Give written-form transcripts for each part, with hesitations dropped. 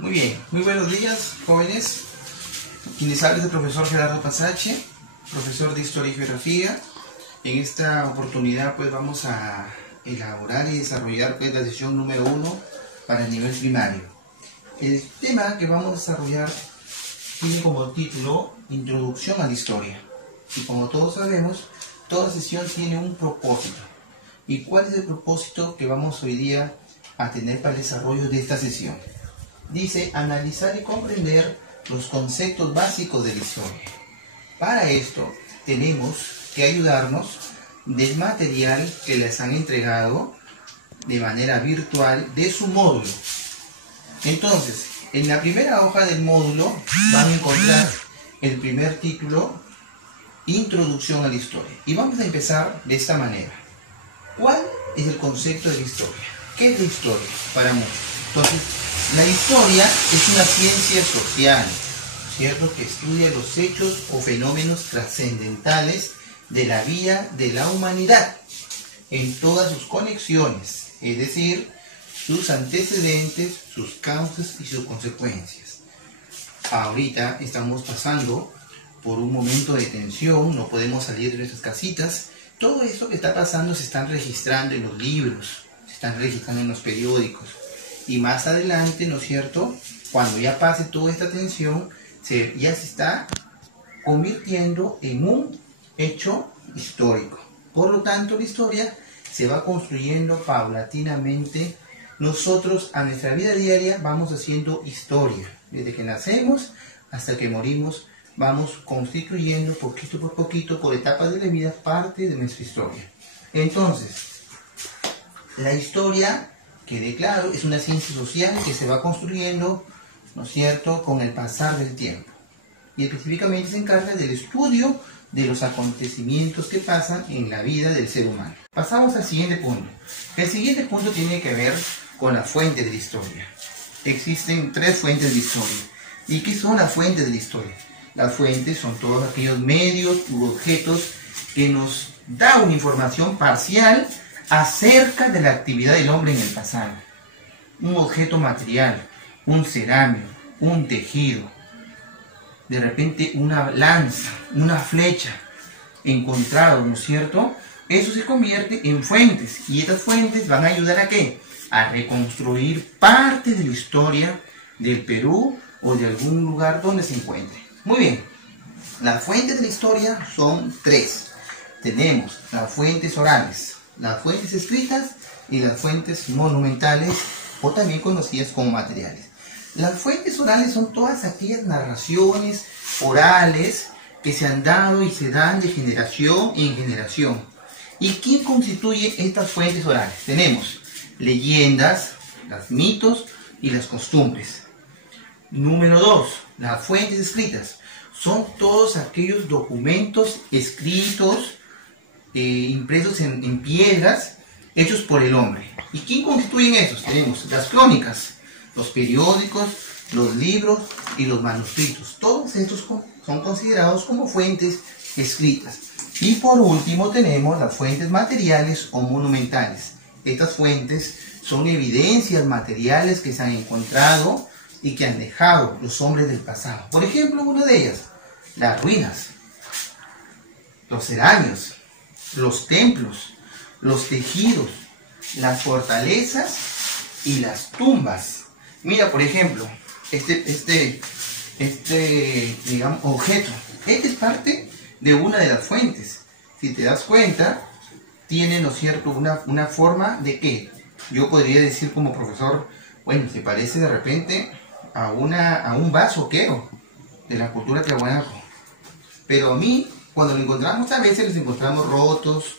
Muy bien, muy buenos días, jóvenes. Quien les habla es el profesor Gerardo Pasache, profesor de Historia y Geografía. En esta oportunidad pues vamos a elaborar y desarrollar pues la sesión número 1 para el nivel primario. El tema que vamos a desarrollar tiene como título Introducción a la Historia. Y como todos sabemos, toda sesión tiene un propósito. ¿Y cuál es el propósito que vamos hoy día a tener para el desarrollo de esta sesión? Dice, analizar y comprender los conceptos básicos de la historia. Para esto tenemos que ayudarnos del material que les han entregado de manera virtual de su módulo. Entonces, en la primera hoja del módulo van a encontrar el primer título, Introducción a la Historia. Y vamos a empezar de esta manera. ¿Cuál es el concepto de la historia? ¿Qué es la historia para muchos? Entonces, la historia es una ciencia social, ¿cierto?, que estudia los hechos o fenómenos trascendentales de la vida de la humanidad en todas sus conexiones, es decir, sus antecedentes, sus causas y sus consecuencias. Ahorita estamos pasando por un momento de tensión, no podemos salir de nuestras casitas. Todo esto que está pasando se están registrando en los libros, se están registrando en los periódicos. Y más adelante, ¿no es cierto?, cuando ya pase toda esta tensión, ya se está convirtiendo en un hecho histórico. Por lo tanto, la historia se va construyendo paulatinamente. Nosotros, a nuestra vida diaria, vamos haciendo historia. Desde que nacemos hasta que morimos, vamos constituyendo poquito por poquito, por etapas de la vida, parte de nuestra historia. Entonces, la historia, quede claro, es una ciencia social que se va construyendo, ¿no es cierto?, con el pasar del tiempo. Y específicamente se encarga del estudio de los acontecimientos que pasan en la vida del ser humano. Pasamos al siguiente punto. El siguiente punto tiene que ver con la fuente de la historia. Existen 3 fuentes de historia. ¿Y qué son las fuentes de la historia? Las fuentes son todos aquellos medios u objetos que nos dan una información parcial acerca de la actividad del hombre en el pasado. Un objeto material, un cerámico, un tejido, de repente una lanza, una flecha encontrado, ¿no es cierto? Eso se convierte en fuentes, y estas fuentes van a ayudar ¿a qué? A reconstruir parte de la historia del Perú o de algún lugar donde se encuentre. Muy bien, las fuentes de la historia son 3. Tenemos las fuentes orales, las fuentes escritas y las fuentes monumentales, o también conocidas como materiales. Las fuentes orales son todas aquellas narraciones orales que se han dado y se dan de generación en generación. ¿Y quién constituye estas fuentes orales? Tenemos leyendas, los mitos y las costumbres. Número 2, las fuentes escritas. Son todos aquellos documentos escritos, impresos en piedras, hechos por el hombre. ¿Y quién constituyen esos? Tenemos las crónicas, los periódicos, los libros y los manuscritos. Todos estos son considerados como fuentes escritas. Y por último tenemos las fuentes materiales o monumentales. Estas fuentes son evidencias materiales que se han encontrado y que han dejado los hombres del pasado. Por ejemplo, una de ellas, las ruinas, los cerámicos, los templos, los tejidos, las fortalezas y las tumbas. Mira, por ejemplo, digamos, objeto. Este es parte de una de las fuentes. Si te das cuenta, tiene, ¿no es cierto?, una forma de que yo podría decir como profesor, bueno, se parece de repente a un vaso quero de la cultura tiahuanaco. Pero a mí, cuando lo encontramos, a veces los encontramos rotos,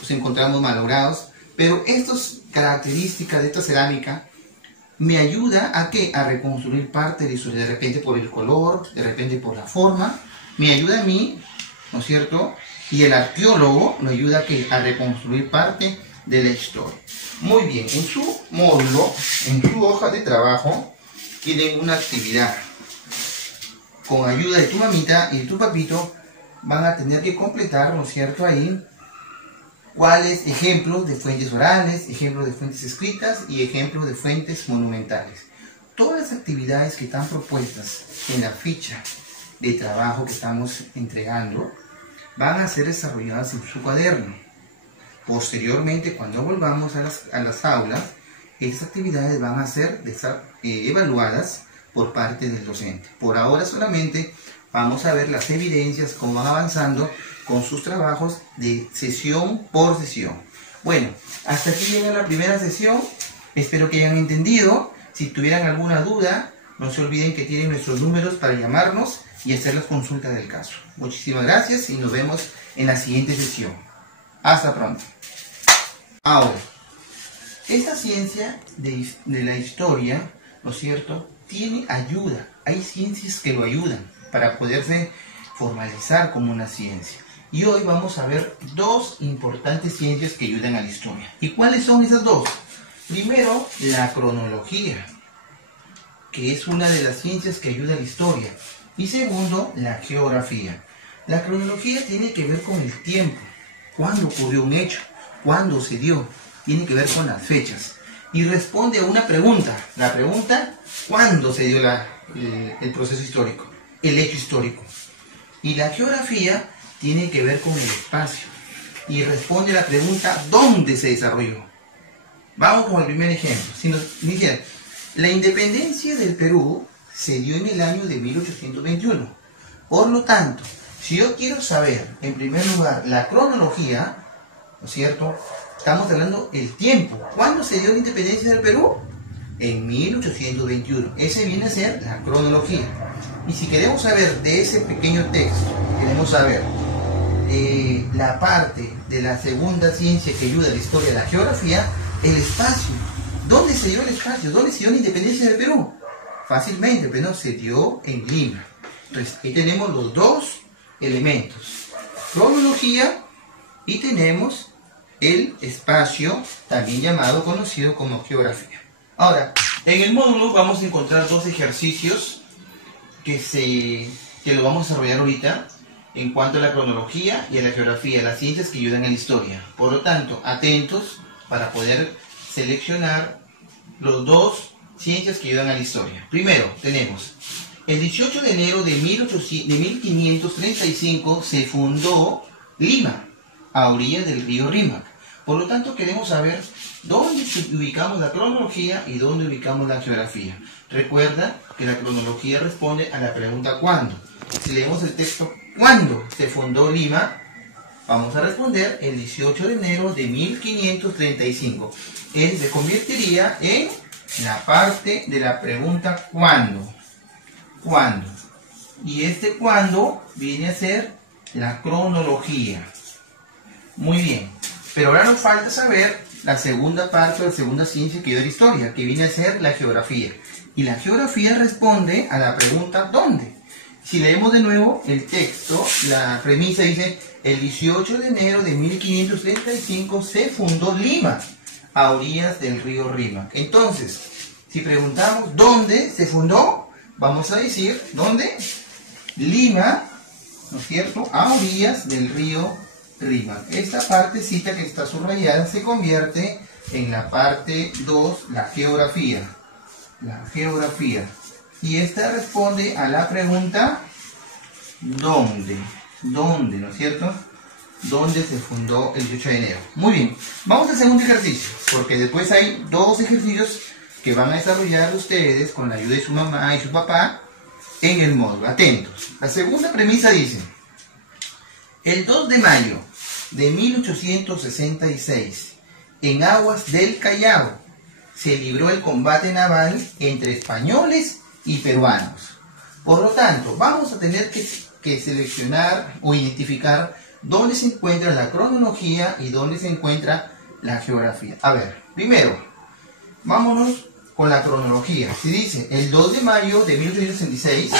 los encontramos malogrados, pero estas características de esta cerámica me ayuda a ¿qué? A reconstruir parte de eso, de repente por el color, de repente por la forma, me ayuda a mí, ¿no es cierto? Y el arqueólogo me ayuda a reconstruir parte de la historia. Muy bien, en su módulo, en su hoja de trabajo, tienen una actividad. Con ayuda de tu mamita y de tu papito, van a tener que completar, ¿no es cierto?, ahí, cuáles ejemplos de fuentes orales, ejemplos de fuentes escritas y ejemplos de fuentes monumentales. todas las actividades que están propuestas en la ficha de trabajo que estamos entregando van a ser desarrolladas en su cuaderno. Posteriormente, cuando volvamos a las aulas, estas actividades van a ser evaluadas por parte del docente. Por ahora solamente vamos a ver las evidencias, cómo van avanzando con sus trabajos de sesión por sesión. Bueno, hasta aquí llega la primera sesión. Espero que hayan entendido. Si tuvieran alguna duda, no se olviden que tienen nuestros números para llamarnos y hacer las consultas del caso. Muchísimas gracias y nos vemos en la siguiente sesión. Hasta pronto. Ahora, esta ciencia de la historia, ¿no es cierto?, tiene ayuda. Hay ciencias que lo ayudan para poderse formalizar como una ciencia. Y hoy vamos a ver dos importantes ciencias que ayudan a la historia. ¿Y cuáles son esas dos? Primero, la cronología, que es una de las ciencias que ayuda a la historia. Y segundo, la geografía. La cronología tiene que ver con el tiempo. ¿Cuándo ocurrió un hecho? ¿Cuándo se dio? Tiene que ver con las fechas. Y responde a una pregunta. La pregunta, ¿cuándo se dio el proceso histórico? El hecho histórico. Y la geografía tiene que ver con el espacio. Y responde a la pregunta, ¿dónde se desarrolló? Vamos con el primer ejemplo. Si nos dijeran, la independencia del Perú se dio en el año de 1821. Por lo tanto, si yo quiero saber, en primer lugar, la cronología, ¿no es cierto?, estamos hablando del tiempo. ¿Cuándo se dio la independencia del Perú? En 1821. Ese viene a ser la cronología. Y si queremos saber de ese pequeño texto, queremos saber la parte de la segunda ciencia que ayuda a la historia, la geografía, el espacio. ¿Dónde se dio el espacio? ¿Dónde se dio la independencia del Perú? Fácilmente, pero se dio en Lima. Entonces, ahí tenemos los dos elementos. Cronología y tenemos el espacio, también conocido como geografía. Ahora, en el módulo vamos a encontrar dos ejercicios que lo vamos a desarrollar ahorita en cuanto a la cronología y a la geografía, las ciencias que ayudan a la historia. Por lo tanto, atentos para poder seleccionar los dos ciencias que ayudan a la historia. Primero, tenemos el 18 de enero de 1535 se fundó Lima, a orillas del río Rímac. Por lo tanto, queremos saber dónde ubicamos la cronología y dónde ubicamos la geografía. Recuerda que la cronología responde a la pregunta ¿cuándo? Si leemos el texto ¿cuándo se fundó Lima?, vamos a responder el 18 de enero de 1535. Él se convertiría en la parte de la pregunta ¿cuándo? ¿Cuándo? Y este ¿cuándo? Viene a ser la cronología. Muy bien. Pero ahora nos falta saber la segunda parte o la segunda ciencia que ayuda a la historia, que viene a ser la geografía. Y la geografía responde a la pregunta ¿dónde? Si leemos de nuevo el texto, la premisa dice, el 18 de enero de 1535 se fundó Lima, a orillas del río Rímac. Entonces, si preguntamos ¿dónde se fundó? Vamos a decir, ¿dónde? Lima, ¿no es cierto?, a orillas del río Rímac. Esta partecita que está subrayada se convierte en la parte 2, la geografía. La geografía. Y esta responde a la pregunta ¿dónde? ¿Dónde, no es cierto? ¿Dónde se fundó el 18 de enero? Muy bien, vamos al segundo ejercicio, porque después hay dos ejercicios que van a desarrollar ustedes con la ayuda de su mamá y su papá en el módulo. Atentos. La segunda premisa dice, el 2 de mayo de 1866, en aguas del Callao, se libró el combate naval entre españoles y peruanos. Por lo tanto, vamos a tener que seleccionar o identificar dónde se encuentra la cronología y dónde se encuentra la geografía. A ver, primero, vámonos con la cronología. Si dice el 2 de mayo de 1866,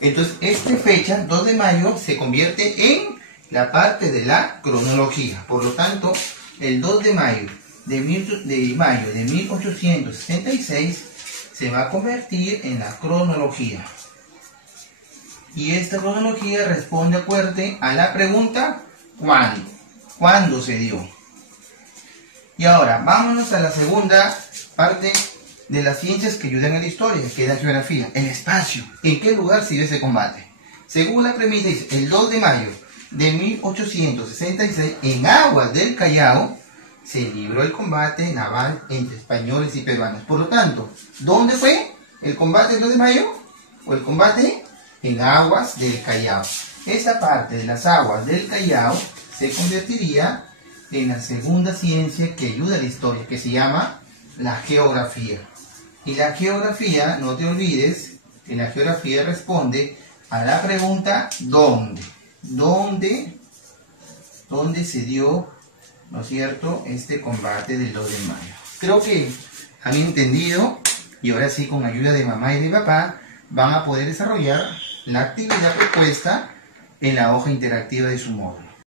entonces esta fecha, 2 de mayo, se convierte en la parte de la cronología. Por lo tanto, el 2 de mayo de 1866 se va a convertir en la cronología. Y esta cronología responde acorde a la pregunta ¿cuándo? ¿Cuándo se dio? Y ahora, vámonos a la segunda parte de las ciencias que ayudan a la historia, que es la geografía, el espacio. ¿En qué lugar se dio ese combate? Según la premisa, dice, el 2 de mayo de 1866, en aguas del Callao, se libró el combate naval entre españoles y peruanos. Por lo tanto, ¿dónde fue el combate del 2 de mayo? O el combate en aguas del Callao. Esta parte de las aguas del Callao se convertiría en la segunda ciencia que ayuda a la historia, que se llama la geografía. Y la geografía, no te olvides, que la geografía responde a la pregunta ¿dónde? ¿Dónde se dio, no es cierto, este combate del 2 de mayo? Creo que han entendido y ahora sí, con ayuda de mamá y de papá, van a poder desarrollar la actividad propuesta en la hoja interactiva de su módulo.